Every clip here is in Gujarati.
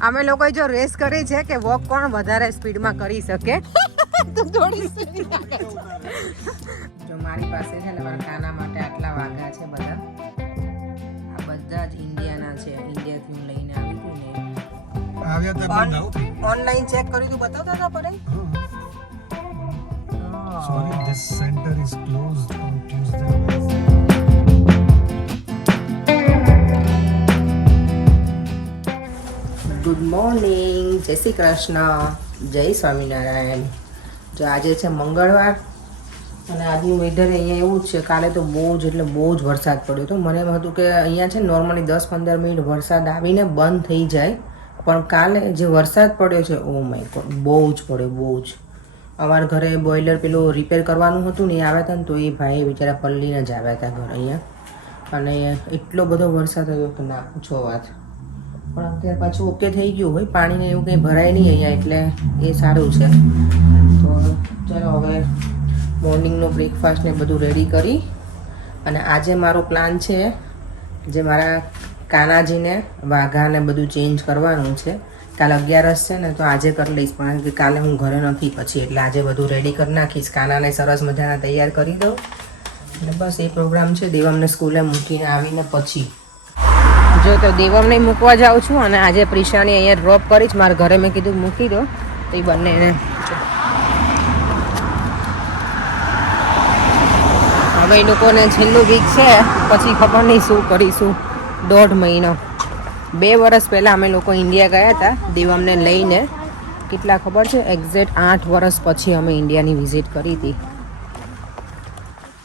અમે લોકોએ જો રેસ કરી છે કે વોક કોણ વધારે સ્પીડમાં કરી શકે તો થોડી જો મારી પાસે છે ને મારા કાના માટે આટલા વાઘા છે બધા આ બધા જ ઇન્ડિયાના છે ઇન્ડિયાથી હું લઈને આવી હતી ને આવ્યા હતા બંધ ઓનલાઈન ચેક કર્યું તું બતાવતા હતા પડે Sorry, this center is closed on Tuesday. Good morning જય શ્રી કૃષ્ણ જય સ્વામિનારાયણ જો આજે છે મંગળવાર અને આજનું વેધર અહીંયા એવું જ છે કાલે તો બહુ જ એટલે બહુ જ વરસાદ પડ્યો હતો મને એમ હતું કે અહીંયા છે નોર્મલી 10-15 મિનિટ વરસાદ આવીને બંધ થઈ જાય પણ કાલે જે વરસાદ પડ્યો છે ઓ માય ગોડ બહુ જ પડ્યો બહુ જ અમારા ઘરે બોઇલર પેલું રિપેર કરવાનું હતું ને એ આવ્યા હતા ને તો એ ભાઈ બિચારા પલ્લીને જ આવ્યા હતા ઘર અહીંયા અને એટલો બધો વરસાદ હતો કે ના પૂછો વાત પણ અત્યારે પાછું ઓકે થઈ ગયું હોય પાણીને એવું કંઈ ભરાય નહીં અહીંયા એટલે એ સારું છે તો ચાલો હવે મોર્નિંગનો બ્રેકફાસ્ટ ને બધું રેડી કરી અને આજે મારો પ્લાન છે જે મારા કાનાજીને વાઘાને બધું ચેન્જ કરવાનું છે કાલે 11 છે ને તો આજે કરી લઈશ પણ કે કાલે હું ઘરે નથી પછી એટલે આજે બધું રેડી કરી નાખીશ કાનાને સરસ મજાના તૈયાર કરી દઉં અને બસ એ પ્રોગ્રામ છે દેવમને સ્કૂલે મૂકીને આવીને પછી જો તો દેવમને મૂકવા જાઉં છું અને આજે પ્રિશાની અહીંયા ડ્રોપ કરીશ મારા ઘરે મેં કીધું મૂકી દો તો એ બંનેને હવે એ લોકોને છેલ્લું વીક છે પછી ખબર નહીં શું કરીશું 1.5 મહિનો 2 વર્ષ પહેલાં અમે લોકો ઇન્ડિયા ગયા હતા દેવમને લઈને કેટલા ખબર છે એક્ઝેક્ટ 8 વર્ષ પછી અમે ઇન્ડિયાની વિઝિટ કરી હતી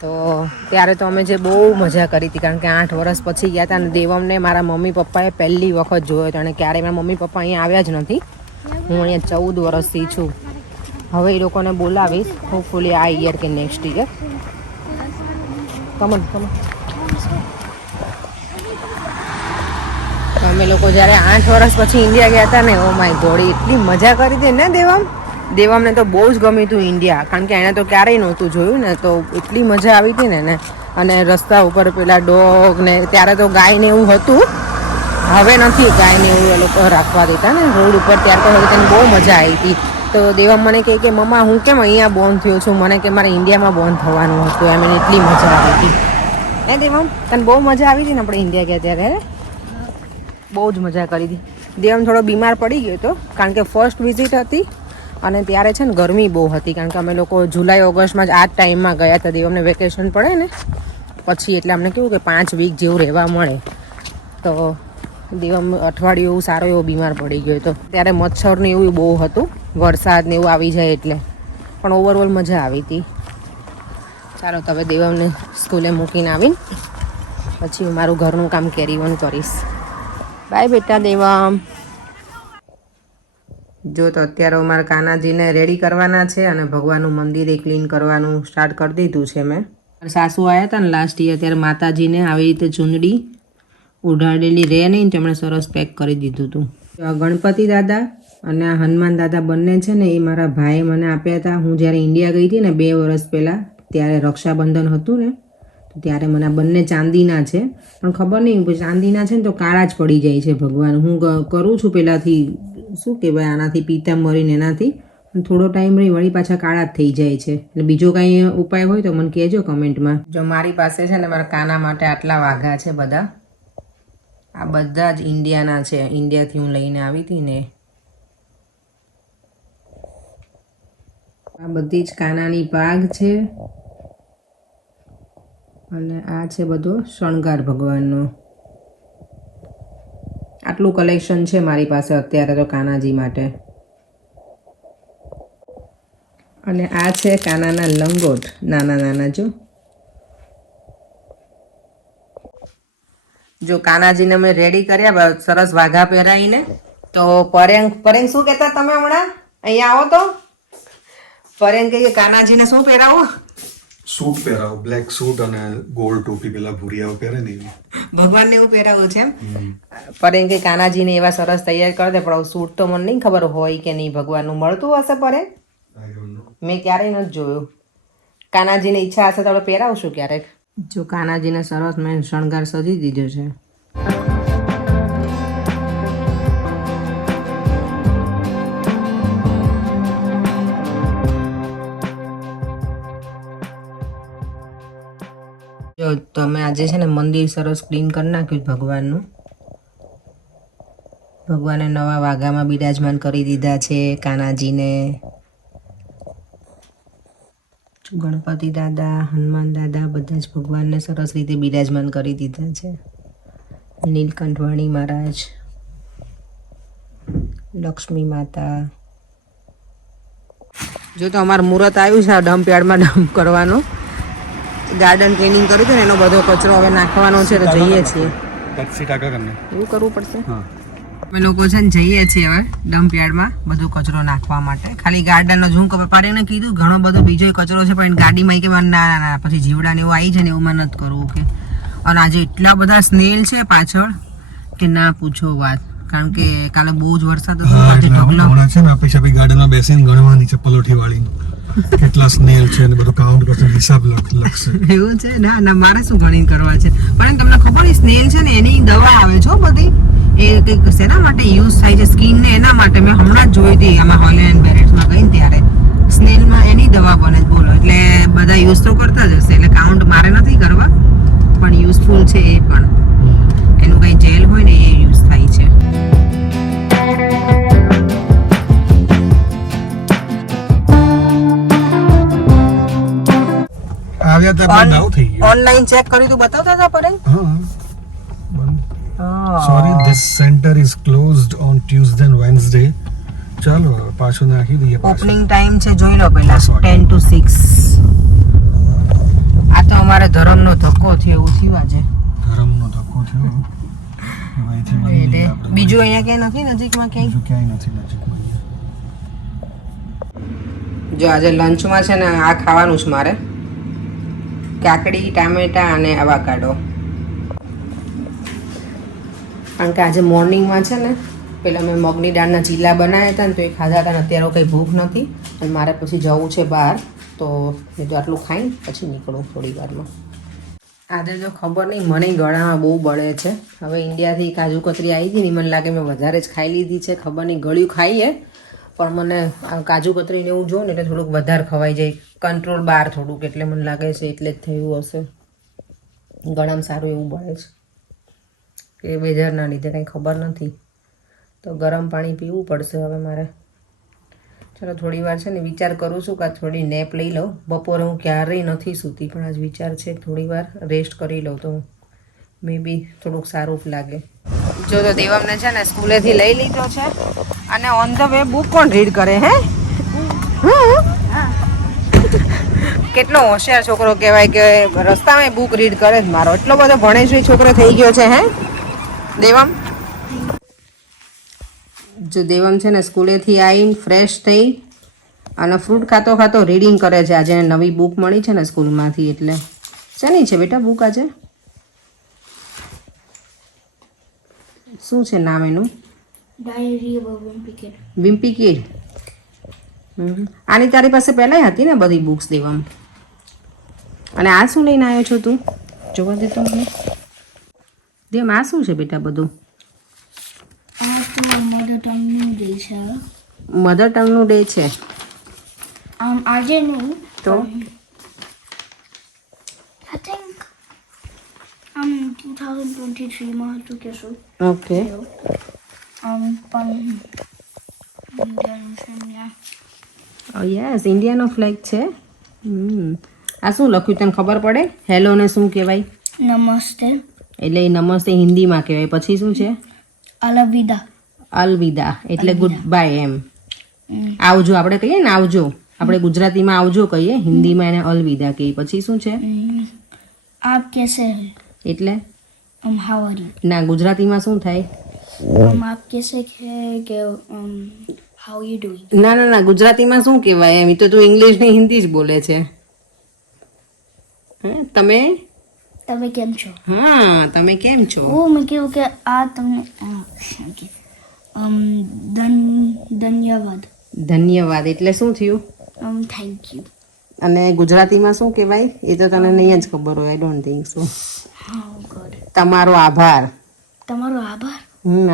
તો ત્યારે તો અમે જે બહુ મજા કરી હતી કારણ કે 8 વર્ષ પછી ગયા હતા અને દેવમને મારા મમ્મી પપ્પાએ પહેલી વખત જોયો હતો અને ક્યારેય મારા મમ્મી પપ્પા અહીંયા આવ્યા જ નથી હું અહીંયા 14 વર્ષથી છું હવે એ લોકોને બોલાવીશ હોપફુલી આ યર કે નેક્સ્ટ યર કમન અમે લોકો જ્યારે 8 વર્ષ પછી ઇન્ડિયા ગયા હતા ને ઓ માય ગોડ એટલી મજા કરી હતી ને દેવમને તો બહુ જ ગમ્યું હતું ઇન્ડિયા કારણ કે એને તો ક્યારેય નહોતું જોયું ને તો એટલી મજા આવી હતી ને અને રસ્તા ઉપર પેલા ડોગ ને ત્યારે તો ગાય ને એવું હતું હવે નથી ગાય ને એવું એ લોકો રાખવા દેતા ને રોડ ઉપર ત્યારે તો તેને બહુ મજા આવી હતી તો દેવમ મને કહે કે મમ્મા હું કેમ અહીંયા બોર્ન થયો છું મને કે મારે ઇન્ડિયામાં બોર્ન થવાનું હતું એમ એને એટલી મજા આવી હતી હે દેવમ તને બહુ મજા આવી હતી ને આપણે ઇન્ડિયા ગયા ત્યારે બહુ જ મજા કરી હતી દેવમ થોડો બીમાર પડી ગયો હતો કારણ કે ફર્સ્ટ વિઝિટ હતી અને ત્યારે છે ને ગરમી બહુ હતી કારણ કે અમે લોકો જુલાઈ ઓગસ્ટમાં જ આ જ ટાઈમમાં ગયા હતા દેવમને વેકેશન પડે ને પછી એટલે અમને કેવું કે 5 વીક જેવું રહેવા મળે તો દેવમ અઠવાડિયું એવું સારો એવો બીમાર પડી ગયો હતો ત્યારે મચ્છર ને એવું બહુ હતું વરસાદ ને એવું આવી જાય એટલે પણ ઓવરઓલ મજા આવી હતી ચાલો તો હવે દેવમને સ્કૂલે મૂકીને આવીને પછી હું મારું ઘરનું કામ કેરી ઓન કરીશ બાય બેટા દેવમ જો તો અત્યારે અમારા કાનાજીને રેડી કરવાના છે અને ભગવાનનું મંદિરે ક્લીન કરવાનું સ્ટાર્ટ કરી દીધું છે મેં સાસુ આવ્યા હતા ને લાસ્ટ યર ત્યારે માતાજીને આવી રીતે ચૂંદડી ઉઢાડેલી રહે નહીં તેમણે સરસ પેક કરી દીધું હતું ગણપતિ દાદા અને આ હનુમાન દાદા બંને છે ને એ મારા ભાઈએ મને આપ્યા હતા હું જ્યારે ઇન્ડિયા ગઈ હતી ને 2 વર્ષ પહેલાં ત્યારે રક્ષાબંધન હતું ને તો ત્યારે મને આ બંને ચાંદીના છે પણ ખબર નહીં ચાંદીના છે ને તો કાળા જ પડી જાય છે ભગવાન હું કરું છું પહેલાંથી શું કહેવાય આનાથી પીતાંબરી ને એનાથી થોડો ટાઈમ રહી વળી પાછા કાળા જ થઈ જાય છે એટલે બીજો કાંઈ ઉપાય હોય તો મને કહેજો કમેન્ટમાં જો મારી પાસે છે ને મારા કાના માટે આટલા વાઘા છે બધા આ બધા જ ઇન્ડિયાના છે ઇન્ડિયાથી હું લઈને આવી હતી ને આ બધી જ કાનાની પાઘ છે અને આ છે બધો શણગાર ભગવાનનો આટલું કલેક્શન છે મારી પાસે અત્યારે તો કાનાજી માટે અને આ છે કાનાના લંગોટ નાના જો કાનાજીને અમે રેડી કર્યા સરસ વાઘા પહેરાવીને તો પરેંગ શું કહેતા તમે હમણાં અહીંયા આવો તો પરેંગ કહીએ કાનાજીને શું પહેરાવો સૂટ પહેરાવો બ્લેક સૂટ અને ગોલ્ડ ટોપી પેલા ભૂરિયાઓ પહેરે ને ભગવાનને એવું પહેરાવું છે એમ પરેંગ કે કાનાજીને એવા સરસ તૈયાર કરી દે પણ સૂટ તો મને નહીં ખબર હોય કે નહીં ભગવાનનું મળતું હશે પરેંગ મેં ક્યારેય નથી જોયું કાનાજીને ઈચ્છા હશે તો આપણે પહેરાવશું ક્યારેક જો કાનાજીને સરસ મેં શણગાર સજી દીધો છે તો અમે આજે છે ને મંદિર સરસ ક્લીન કરી નાખ્યું ભગવાનનું. ભગવાને નવા વાઘામાં બિરાજમાન કરી દીધા છે. કાનાજીને, ગણપતિ દાદા, હનુમાન દાદા બધા જ ભગવાનને સરસ રીતે બિરાજમાન કરી દીધા છે. નીલકંઠવાણી મહારાજ, લક્ષ્મી માતા. જો તો અમારું મુહૂર્ત આવ્યું છે ડમ્પ યાર્ડમાં ડમ્પ કરવાનું. ગાર્ડન ક્લીનિંગ કર્યું હતું ને એનો બધો કચરો હવે નાખવાનો છે તો જઈએ છીએ. એવું કરવું પડશે. અમે લોકો છે ને જઈએ છીએ હવે ડમ્પ યાર્ડમાં બધો કચરો નાખવા માટે. ખાલી ગાર્ડનનો જ હું વેપારીને કીધું ઘણો બધો બીજો કચરો છે પણ ગાડીમાં કે ના ના પછી જીવડા ને એવું આવી જાય ને એવું મને નથી કરવું કે. અને આજે એટલા બધા સ્નેલ છે પાછળ કે ના પૂછો વાત. કારણ કે કાલે બહુ જ વરસાદ હતો. આજે ઢગલો છે ને પછી ગાર્ડનમાં બેસીને ગણવાની છે પલોઠી વાળી કેટલા સ્નેલ છે ને બધું કાઉન્ટ કરશે હિસાબ લખશે. એવું છે ના ના મારે શું ગણીને કરવા છે. પણ તમને ખબર સ્નેલ છે ને એની દવા આવે છે બધી. એ કંઈક શેના માટે યુઝ થાય છે સ્કિન ને એના માટે. મેં હમણાં જ જોઈ હતી આમાં હોલેન્ડ બેરેટ્સમાં ગઈ ત્યારે સ્નેલમાં એની દવા બને જ બોલો. એટલે બધા યુઝ તો કરતા જ હશે. એટલે કાઉન્ટ મારે નથી કરવા પણ યુઝફુલ છે એ પણ. એનું કંઈ જેલ હોય ને એ યુઝ થાય છે. આવ્યા તો બંધ આઉ થઈ ગયું. ઓનલાઈન ચેક કર્યું તો બતાવતા હતા પર હા sorry this centre is closed on Tuesday and Wednesday. ચાલો પાછું નાખી દઈએ. ઓપનિંગ ટાઈમ છે જોઈ લો પહેલા 10 to 6. આ તો અમારે ધર્મનો ધક્કો થયો એવું થયું આજે. ધર્મનો ધક્કો થયો. બીજું અહીંયા ક્યાંય નથી નજીકમાં ક્યાંય નથી નજીકમાં. જો આજે લંચમાં છે ને આ ખાવાનું છે મારે. કાકડી, ટામેટા અને અવાકાડો. કારણ કે આજે મોર્નિંગમાં છે ને પેલા મેં મગની દાળના ચીલા બનાવ્યા હતા ને તો એ ખાધા હતા ને અત્યારે કંઈ ભૂખ નથી અને મારે પછી જવું છે બહાર. તો મેં તો આટલું ખાઈને પછી નીકળું થોડી વારમાં. આજે જો ખબર નહીં મને ગળામાં બહુ બળે છે. હવે ઇન્ડિયાથી કાજુ કતરી આવી હતી ને મને લાગે મેં વધારે જ ખાઈ લીધી છે. ખબર નહીં ગળ્યું ખાઈએ પણ મને કાજુ કતરીને એવું જોઉં ને એટલે થોડુંક વધારે ખવાઈ જાય. કંટ્રોલ બહાર થોડુંક એટલે મને લાગે છે એટલે જ થયું હશે. ગળામાં સારું એવું બળે છે કે વેધરના લીધે કંઈ ખબર નથી. તો ગરમ પાણી પીવું પડશે હવે મારે. ચાલો થોડી વાર છે ને વિચાર કરું છું કે થોડી નેપ લઈ લઉં. બપોરે હું ક્યારેય નથી સૂતી પણ આજ વિચાર છે થોડી વાર રેસ્ટ કરી લઉં તો મે બી થોડુંક સારું લાગે. જો તો દેવમને છે ને સ્કૂલેથી લઈ લીધો છે અને ઓન ધ વે બુક કોણ રીડ કરે હે? કેટલો હોશિયાર છોકરો કહેવાય કે રસ્તામાં બુક રીડ કરે જ મારો. એટલો બધો ભણે છે છોકરો થઈ ગયો છે હે દેવમ. જો દેવમ છે ને સ્કૂલેથી આવીને ફ્રેશ થઈ અને ફ્રૂટ ખાતો ખાતો રીડિંગ કરે છે. આજે નવી બુક મળી છે ને સ્કૂલમાંથી એટલે. શેની છે બેટા બુક આજે? શું છે નામ એનું? Diary of Wimpy Kid. Wimpy Kid. આની તારી પાસે પહેલાંય હતી ને બધી બુક્સ દેવમ. અને આ શું લઈને આવ્યો છો તું? જોવા દે તો મને. દેવમ આ શું છે બેટા બધું? આ તો મધર ટંગનું ડે છે. મધર ટંગનું ડે છે. આજે નહીં તો I think 2023 માં હતું કે શું. ઓકે. પણ ઇન્ડિયાનું છે ત્યાં. યસ ઇન્ડિયાનો ફ્લેગ છે. આ શું લખ્યું તને ખબર પડે? હેલો ને શું કહેવાય? નમસ્તે. એટલે એ નમસ્તે હિન્દીમાં કહેવાય. પછી શું છે? અલવિદા. અલવિદા એટલે ગુડ બાય એમ. આવજો આપણે કહીએ ને આવજો. આપણે ગુજરાતીમાં આવજો કહીએ, હિન્દીમાં એને અલવિદા કહીએ. પછી શું છે? આપ કેસે હૈ? એટલે હાઉ આર યુ? ના ગુજરાતીમાં શું થાય? આપ કેસે કે હાઉ યુ ડુઈંગ? ના ના ના ગુજરાતીમાં શું કહેવાય એમ? તો તું ઇંગ્લિશ ને હિન્દી જ બોલે છે. તમે તમે કેમ છો? હા તમે કેમ છો? મેં કહ્યું કે આ તમને ધન્યવાદ. ધન્યવાદ એટલે શું થયું? Thank you. અને ગુજરાતીમાં શું કહેવાય એ તો તને નહીં જ ખબર હોય. I don't think so. તમારો આભાર. તમારો આભાર.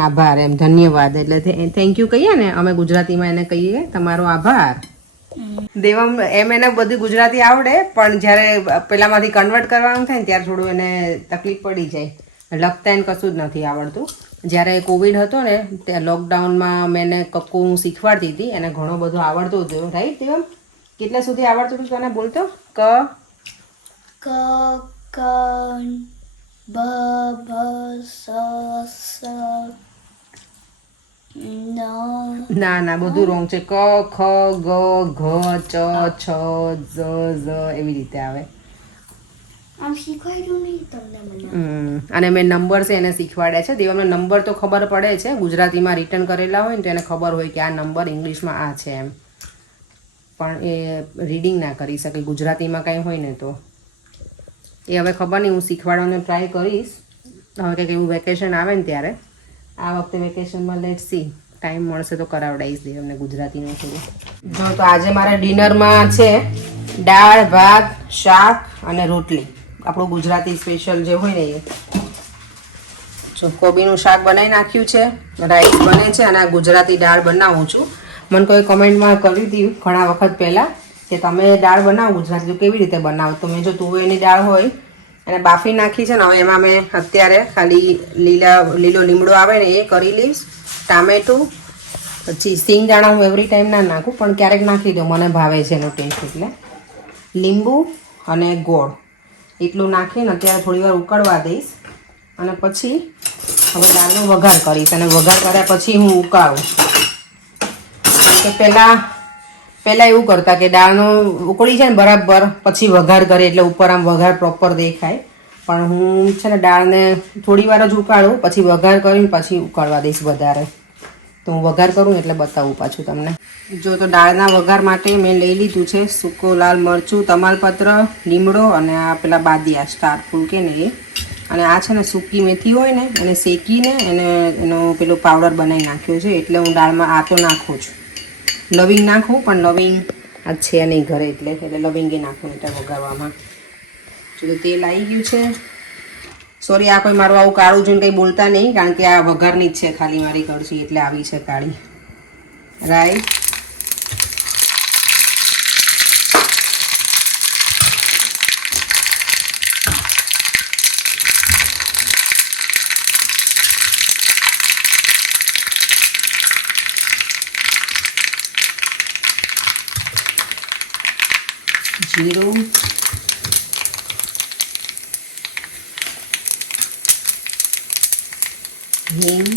આભાર એમ ધન્યવાદ એટલે થેન્ક યુ કહીએ ને અમે ગુજરાતીમાં એને કહીએ તમારો આભાર. દેવમ એમ એને બધું ગુજરાતી આવડે પણ જ્યારે પેલામાંથી કન્વર્ટ કરવાનું થાય ને ત્યારે થોડું એને તકલીફ પડી જાય. લખતા એને કશું જ નથી આવડતું. જ્યારે કોવિડ હતો ને ત્યાં લોકડાઉનમાં મેં એને કક્કુ હું શીખવાડતી હતી. એને ઘણો બધો આવડતું હતું, રાઈટ દેવમ? કેટલા સુધી આવડતું હતું તને બોલતો? ક ક કન બ ભ સ સ ન ના બધું રોંગ છે. ક ખ ગ ઘ ચ છ ઝ ઝ એવી રીતે આવે. આમ શીખવાડ્યું નહીં તમને મને. અને મેં નંબર છે એને શીખવાડ્યા છે. દેવામને નંબર તો ખબર પડે છે, ગુજરાતીમાં રિટર્ન કરેલા હોય ને તો એને ખબર હોય કે આ નંબર ઇંગ્લિશમાં આ છે એમ, પણ એ રીડિંગ ના કરી શકે ગુજરાતીમાં કાંઈ હોય ને તો. એ હવે ખબર નહીં, હું શીખવાડવાનો ટ્રાય કરીશ હવે કંઈક એવું વેકેશન આવે ને ત્યારે. આ વખતે વેકેશનમાં લેટ સી, ટાઈમ મળશે તો કરાવડાવીશ દેવમને ગુજરાતીનું થોડું. જો તો આજે મારા ડિનરમાં છે દાળ ભાત શાક અને રોટલી, આપણું ગુજરાતી સ્પેશિયલ જે હોય ને એ. જો કોબીનું શાક બનાવી નાખ્યું છે, રાઈસ બને છે અને આ ગુજરાતી દાળ બનાવું છું. મને કોઈ કમેન્ટમાં કરી હતી ઘણા વખત પહેલાં કે તમે દાળ બનાવો ગુજરાતી તો કેવી રીતે બનાવો, તો મેં જો તુવેરની દાળ હોય અને બાફી નાખી છે ને, હવે એમાં મેં અત્યારે ખાલી લીલો લીમડો આવે ને એ કરી લઈશ, ટામેટું, પછી સિંગ દાણા હું એવરી ટાઈમ ના નાખું પણ ક્યારેક નાખી દઉં, મને ભાવે છે એનો ટેસ્ટ, એટલે લીંબુ અને ગોળ એટલું નાખીને અત્યારે થોડી વાર ઉકળવા દઈશ અને પછી હવે દાળનો વઘાર કરીશ. અને વઘાર કર્યા પછી હું ઉકાળું. કે પહેલાં એવું કરતા કે દાળનું ઉકળી જાય ને બરાબર પછી વઘાર કરે એટલે ઉપર આમ વઘાર પ્રોપર દેખાય, પણ હું છે ને દાળને થોડી વાર જ ઉકાળું પછી વઘાર કરીને પછી ઉકાળવા દઈશ વધારે. તો હું વઘાર કરું એટલે બતાવું પાછું તમને. જો તો દાળના વઘાર માટે મેં લઈ લીધું છે સૂકો લાલ મરચું, તમાલપત્ર, લીમડો અને આ પેલા બાદિયા સ્ટાર ફૂલ કે ને એ. અને આ છે ને સૂકી મેથી હોય ને એને શેકીને એનો પેલો પાવડર બનાવી નાખ્યો છે, એટલે હું દાળમાં આ તો નાખું છું. લવિંગ નાખું પણ લવિંગ આ છે નહીં ઘરે એટલે લવિંગે નાખું એટલે વઘારવામાં. જો તેલ આવી ગયું છે. સોરી આ કોઈ મારું આવું કાળું જોઈને કંઈ બોલતા નહીં, કારણ કે આ વઘારની જ છે ખાલી મારી કળશી એટલે આવી છે કાળી. રાઈટ, જીરું, હિંગ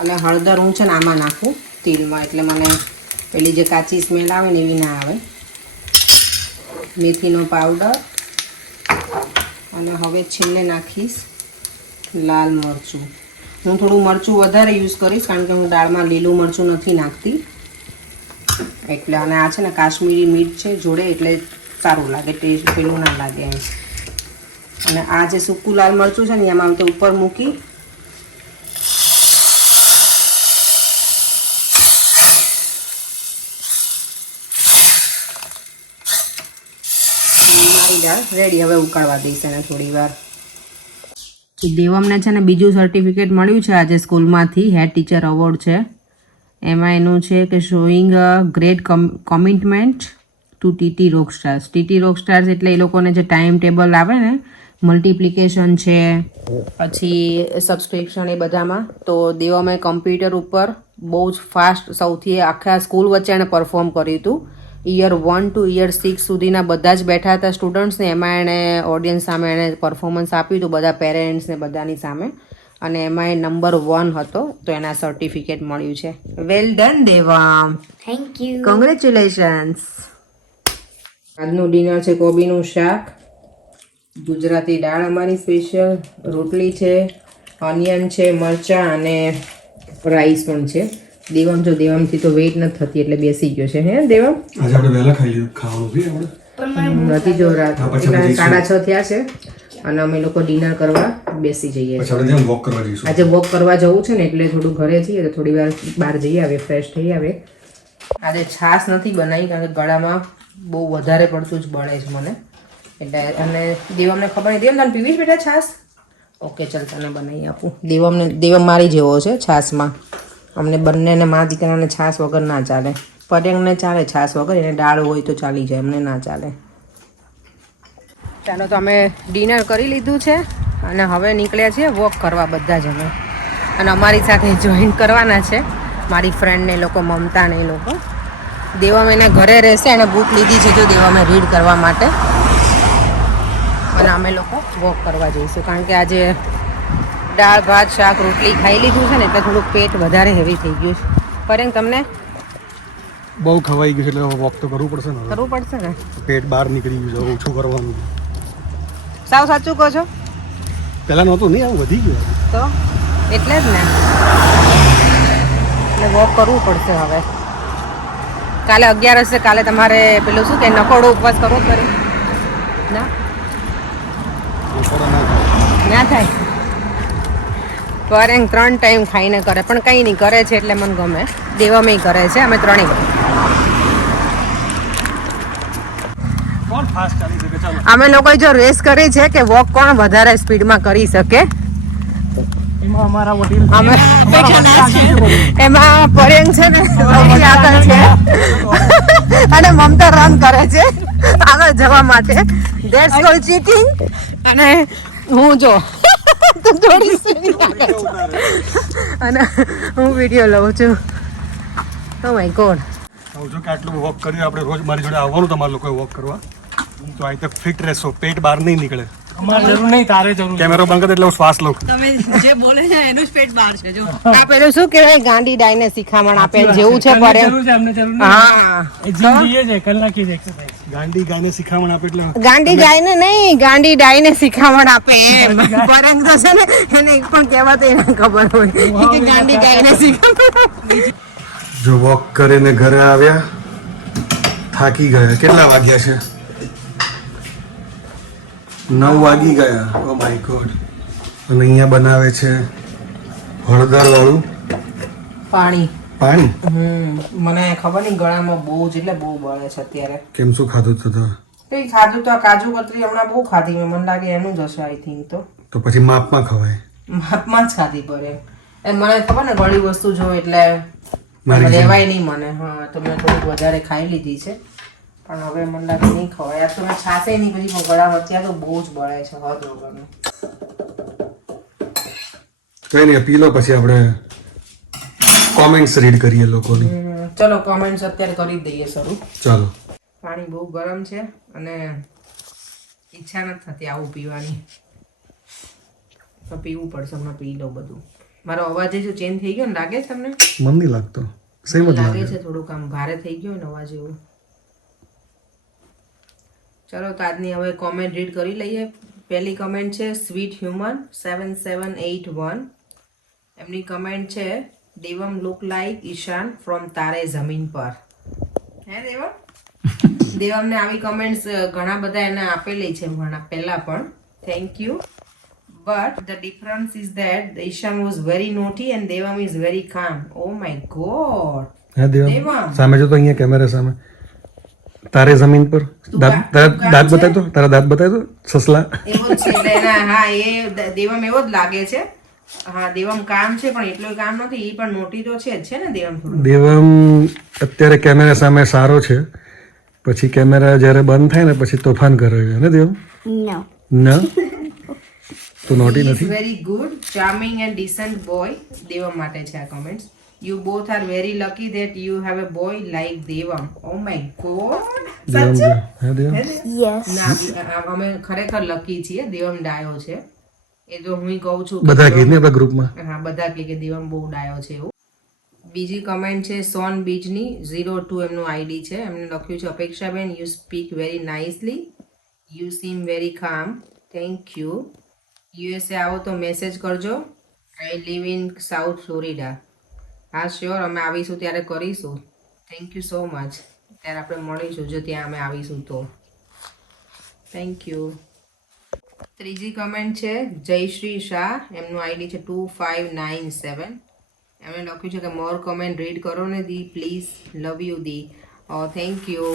અને હળદર હું છે ને આમાં નાખું તેલમાં, એટલે મને પેલી જે કાચી સ્મેલ આવે ને એવી ના આવે. મેથીનો પાવડર અને હવે છેલ્લે નાખીશ લાલ મરચું. હું થોડું મરચું વધારે યુઝ કરીશ કારણ કે હું દાળમાં લીલું મરચું નથી નાખતી એટલે. અને આ છે ને કાશ્મીરી મિર્ચ છે જોડે એટલે સારું લાગે, ટેસ્ટ પેલું ના લાગે એમ. અને આ જે સૂકું લાલ મરચું છે ને એમાં તો ઉપર મૂકી મારી દાળ રેડી. હવે ઉકાળવા દઈશ એને થોડી વાર. દેવમને છે ને બીજું સર્ટિફિકેટ મળ્યું છે આજે સ્કૂલમાંથી, હેડ ટીચર એવોર્ડ છે. એમાં એનું છે કે showing a great commitment to TT Rockstars. TT Rockstars એટલે એ લોકોને જે ટાઈમ ટેબલ આવે ને, મલ્ટિપ્લિકેશન છે પછી સબસ્ક્રિપ્શન એ બધામાં, તો દેવમે કમ્પ્યુટર ઉપર બહુ જ ફાસ્ટ સૌથી આખા સ્કૂલ વચ્ચે એણે પરફોર્મ કર્યું હતું. યર 1 to યર 6 સુધીના બધા જ બેઠા હતા સ્ટુડન્ટ્સને, એમાં એણે ઓડિયન્સ સામે એણે પરફોર્મન્સ આપ્યું હતું, બધા પેરેન્ટ્સને બધાની સામે, અને એમાં એ નંબર 1 હતો, તો એના સર્ટિફિકેટ મળ્યું છે. Well done Devam, thank you. Congratulations. આજનું ડિનર છે કોબીનું શાક, ગુજરાતી દાળ અમારી સ્પેશિયલ, રોટલી છે, ઓનિયન છે, મરચાં અને રાઈસ પણ છે. દેવમ જો દેવમથી તો વેઇટ નથી થતી એટલે બેસી ગયો છે. હે દેવમ? આજે આપણે વહેલા ખાઈ લીધું, ખાવાનું છે આપણે નથી જો રાત 6:30 થયા છે અને અમે લોકો ડિનર કરવા બેસી જઈએ. પછી આપણે ત્યાં વોક કરવા જઈશું. આજે વોક કરવા જવું છે ને એટલે થોડું ઘરે છીએ તો થોડી વાર બહાર જઈ આવે, ફ્રેશ થઈ આવે. આજે છાશ નથી બનાવી કારણ કે ગળામાં બહુ વધારે પડતું જ બળે છે મને એટલે. અને દેવમને ખબર નહીં, દેવમ તને પીવી જ બેટા છાશ? ઓકે ચાલ તને બનાવી આપું. દેવમ મારી જેવો છે છાશમાં, અમને બંનેને મા દીકરાને છાશ વગર ના ચાલે. પર્યંગને ચાલે છાશ વગર, એને દાળ હોય તો ચાલી જાય, અમને ના ચાલે. ચાલો તો અમે ડિનર કરી લીધું છે અને હવે નીકળ્યા છીએ વોક કરવા બધા જ અમે. અને અમારી સાથે જોઈન કરવાના છે મારી ફ્રેન્ડને એ લોકો, મમતા ને એ લોકો. દેવમ એના ઘરે રહેશે, એણે બુક લીધી છે જો દેવમે રીડ કરવા માટે. અને અમે લોકો વોક કરવા જઈશું કારણ કે આજે દાળ ભાત શાક રોટલી ખાઈ લીધું છે ને એટલે થોડુંક પેટ વધારે હેવી થઈ ગયું છે. પર્યંગ તમને બહુ ખવાઈ ગયું છે એટલે વોક તો કરવું પડશે ને. કરવું પડશે ને, પેટ બહાર નીકળી ગયું છે, ઓછું કરવાનું. સાવ સાચું કહો છો? પહેલા નહોતું નહીં, આવું વધી ગયું તો એટલે જ ને, એટલે વોક કરવું પડશે હવે. કાલે 11 છે, કાલે તમારે પેલું શું કે નકોડો ઉપવાસ કરવો પડે ના? ના થાય. પર્યંગ 3 ટાઈમ ખાઈને કરે પણ કંઈ નહીં, કરે છે એટલે મને ગમે. દેવમે કરે છે, અમે ત્રણેય. કોણ ફાસ્ટ ચાલી શકે? ચાલો અમે લોકોએ જો રેસ કરી છે કે વોક કોણ વધારે સ્પીડમાં કરી શકે. એમાં અમારા વડીલ અમે એમાં પર્યંગ છે ને સૌથી આગળ છે અને મમતા રન કરે છે આગળ જવા માટે. That's cold cheating. અને હું જો તું થોડી સીધી આગળ છે. અને હું વિડીયો લઉં છું. Oh my God. કહું છું કે આટલું વોક કર્યું આપણે, રોજ મારી જોડે આવવાનું તમારે લોકોએ વોક કરવા, તો આ રીતે ફિટ રહેશો, પેટ બહાર નહીં નીકળે. અમારે જરૂર નહીં, તારે જરૂર. કેમેરો બંધ કરી એટલે હું શ્વાસ લઉં. તમે જે બોલે છે એનું જ પેટ બહાર છે જો. આ પેલું શું કહેવાય, ગાંડી ડાઈને શિખામણ આપે જેવું છે તમને પર્યંગ. જરૂર છે, અમને જરૂર નહીં. હા, એ જીમ જઈએ છે, કલાકી જ exercise. ગાંડી ગાયને શિખામણ આપે એટલે ગાંડી ગાયને નહીં, ગાંડી ડાઈને શિખામણ આપે એમ. પર્યંગ તો છે ને એને એક પણ કહેવાત એને ખબર હોય કે ગાંડી ગાયને શિખામણ. જો વોક કરીને ઘરે આવ્યા, થાકી ગયા. કેટલા વાગ્યા છે? 9 વાગી ગયા. Oh my God. અને અહીંયા બનાવે છે હળદર વાળું પાણી. પાણી. મને ખબર નહીં, ગળામાં બહુ જ એટલે બહુ બળે છે અત્યારે. કેમ શું ખાધું થતું? કઈ ખાધું તો આ કાજુ કતરી હમણાં બહુ ખાધી મેં, મને લાગે એનું જ હશે આઈ થિંક. તો પછી માપમાં ખવાય. માપમાં જ ખાધી પડે એમ. મને ખબર ને ગળી વસ્તુ જો એટલે મારી જેમ. લેવાય નહીં મને. હા તો મેં થોડીક વધારે ખાઈ લીધી છે પણ હવે મને લાગે નહીં ખવાય. આ તો મેં છાસે નહીં બધી પણ ગળામાં અત્યારે તો બહુ જ બળે છે હદ વગરનું. કઈ નહીં, પી લો પછી આપણે કોમેન્ટ્સ રીડ કરીએ લોકોની. ચલો કોમેન્ટ્સ અત્યારે કરી જ દઈએ શરૂ. ચાલો. પાણી બહુ ગરમ છે અને ઈચ્છા નથી થતી આવું પીવાની, તો પીવું પડશે. હમણાં પી લો બધું. મારો અવાજ જો ચેન્જ થઈ ગયો ને લાગે છે તમને? મન નહીં લાગતો, સેમ જ લાગે લાગે. છે થોડુંક આમ ભારે થઈ ગયો ને અવાજ એવું. ચલો તો આજની હવે કોમેન્ટ રીડ કરી લઈએ. પહેલી કમેન્ટ છે સ્વીટ હ્યુમન 7781. એમની કમેન્ટ છે Devam look like Ishaan from Taare Zameen પર. હે દેવમ? દેવમને આવી કમેન્ટ્સ ઘણા બધા એને આપેલી છે ઘણા પહેલા પણ. Thank you. But the difference is that the Ishan was very naughty and Devam is very calm. Oh my God. હે દેવા, દેવા. સામે જો તો અહીંયા કેમેરા સામે. તારે જમીન પર દાંત બતાય તો, તારા દાંત બતાય તો સસલા. એવો જ છે એટલે એના હા એ દેવમ એવો જ લાગે છે. હા દેવમ કામ છે પણ એટલો કામ નથી. એ પણ નોટી તો છે જ છે ને દેવમ થોડું. દેવમ અત્યારે કેમેરા સામે સારો છે, પછી કેમેરા જ્યારે બંધ થાય ને પછી તોફાન કરે છે ને દેવમ? No. ના, તું નોટી He is નથી. very good, charming and decent boy. Devam માટે છે આ comments. You both are very lucky that you have a boy like Devam. Oh my God. Devam સાચું? હે દેવમ? Yes. ના અમે ખરેખર લકી છીએ. દેવમ ડાયો છે એ તો હું કહું છું કે બધા કીધું ને દેવમ- આપણા ગ્રુપમાં. હા બધા કહે કે દેવમ બહુ ડાયો છે એવું. બીજી કમેન્ટ છે સોન બીજની 02 એમનું આઈડી છે. એમને લખ્યું છે અપેક્ષાબેન you speak very nicely, you seem very calm, thank you. USA આવો તો મેસેજ કરજો. I live in South Florida. હા શ્યોર, અમે આવીશું ત્યારે કરીશું. Thank you so much. ત્યારે આપણે મળીશું જો ત્યાં અમે આવીશું તો. Thank you. ત્રીજી કમેન્ટ છે જયશ્રી શાહ. એમનું આઈડી છે 2597. એમણે લખ્યું છે કે મોર કમેન્ટ રીડ કરો ને દી પ્લીઝ, લવ યુ દી. Thank you.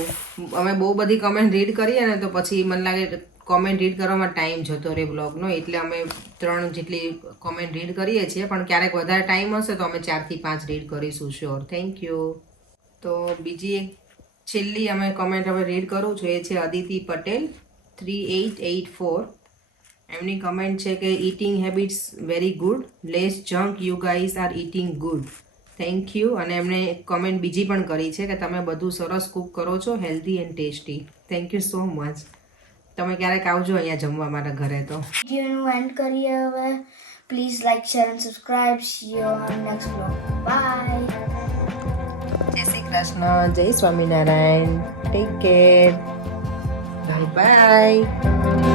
અમે બહુ બધી કમેન્ટ રીડ કરીએ ને તો પછી મને લાગે કોમેન્ટ રીડ કરવામાં ટાઈમ જતો રહે બ્લોગનો, એટલે અમે 3 જેટલી કોમેન્ટ રીડ કરીએ છીએ, પણ ક્યારેક વધારે ટાઈમ હશે તો અમે 4 થી 5 રીડ કરીશું શ્યોર. Thank you. તો બીજી એક છેલ્લી અમે કોમેન્ટ હવે રીડ કરું છું, એ છે અદિતિ પટેલ 3884. એમની કમેન્ટ છે કે eating habits very good, less junk, you guys are eating good. Thank you. અને એમણે એક કમેન્ટ બીજી પણ કરી છે કે તમે બધું સરસ કુક કરો છો, healthy and tasty. Thank you so much. તમે ક્યારેક આવજો અહીંયા જમવા મારા ઘરે. તો વિડીયોનું એન્ડ કરીએ હવે. Please like, share and subscribe. See you on next blog. Bye. જય શ્રી કૃષ્ણ, જય Swaminarayan. Take care. Bye by.